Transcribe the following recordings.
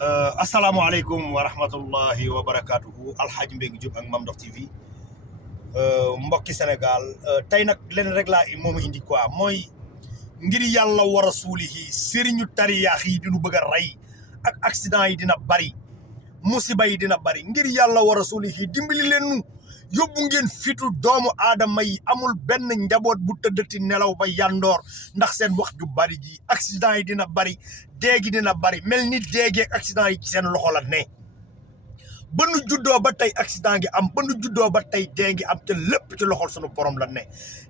asalaamaaleykum wa rahmatullahi wa barakaatuhu alxaaji Mbengue Diop ak Mame Ndokh TV mbokki Sénégal tey nag leen rek laa mooma indi quoi mooy ngir yàlla wa rasuulihi sëriñu tariyaax yi dinu bëgg a rey ak accident yi dina bari musiba yi dina bari ngir yàlla wa rasuulihi dimbali leen nu yóbbu ngeen fitu doomu aadama yi amul benn njaboot bu tëddati nelaw ba yandoor ndax seen wax ju bari ji accident yi dina bari déegi dina bari mel ni déegee accident yi ci seen loxo la ne ba nu juddoo ba tey accident gi am ba nu juddoo ba tey dee gi am te lépp ci loxol sunu borom la ne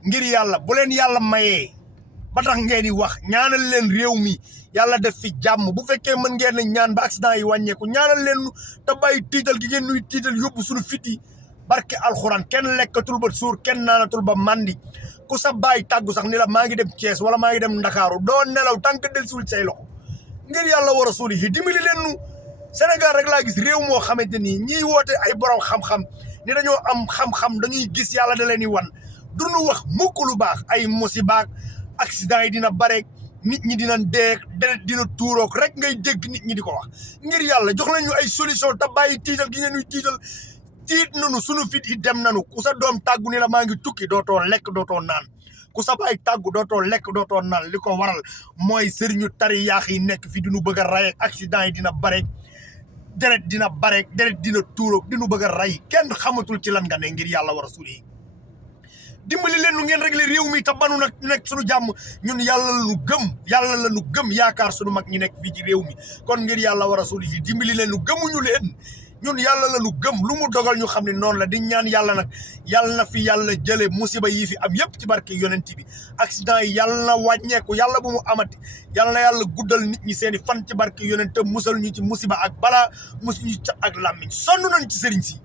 ngir yàlla bu leen yàlla mayee ba tax ngeen di wax ñaanal leen réew mi yàlla def fi jàmm bu fekkee mën ngeen a ñaan ba accident yi wàññeeku ñaanal leen te bàyyi tiital gi ngeen nuy tiital yóbbu suñu fit yi barke alxuraan kenn lekkatul ba suur kenn naanatul ba mandi ku sa bàyyi tàggu sax ni la maa ngi dem Thiès wala maa ngi dem Ndakaaru doo nelaw tànk del suul say loxo ngir yàlla war a suuli yi dimbali leen nu Sénégal rek laa gis réew moo xamante ni ñiy woote ay borom xam-xam ni dañoo am xam-xam dañuy gis yàlla da leen di wan duñu wax mukk lu baax ay musibaak accident yi dina bare nit ñi dina dee deret dina tuurook rek ngay dégg nit ñi di ko wax ngir yàlla jox leen ñu ay solution te bàyyi tiital gi ngeen ñuy tiital tiit nanu sunu fit yi dem nanu ku sa doom tàggu ni la maa ngi tukki dootoo lekk dootoo naan ku sa baay tàggu dootoo lekk dootoo naan li ko waral mooy sëriñu tari yaax yi nekk fi dinu bëgg a rey accident yi dina bare deret dina bare deret dina tuuroog dinu bëgg a rey kenn xamatul ci lan nga ne ngir yàlla war a suul yi dimbali leen nu ngeen régler réew mi te banu nag ñu nekk suñu jàmm ñun yàlla la nu gëm yaakaar suñu mag ñi nekk fii ci réew mi kon ngir yàlla war a suul yi dimbali leen nu gëmuñu leen ñun yàlla la nu gëm lu mu dogal ñu xam ne noonu la di ñaan yàlla nag yàlla na fi yàlla jële musiba yi fi am yépp ci barke yonent bi accident yi yàlla na wàññeeku yàlla bu mu amati yàlla na yàlla guddal nit ñi seeni fan ci barke yonent musal ñu ci musiba ak balaa musul ñu ca ak làmmiñ sonn nañ ci sëriñ si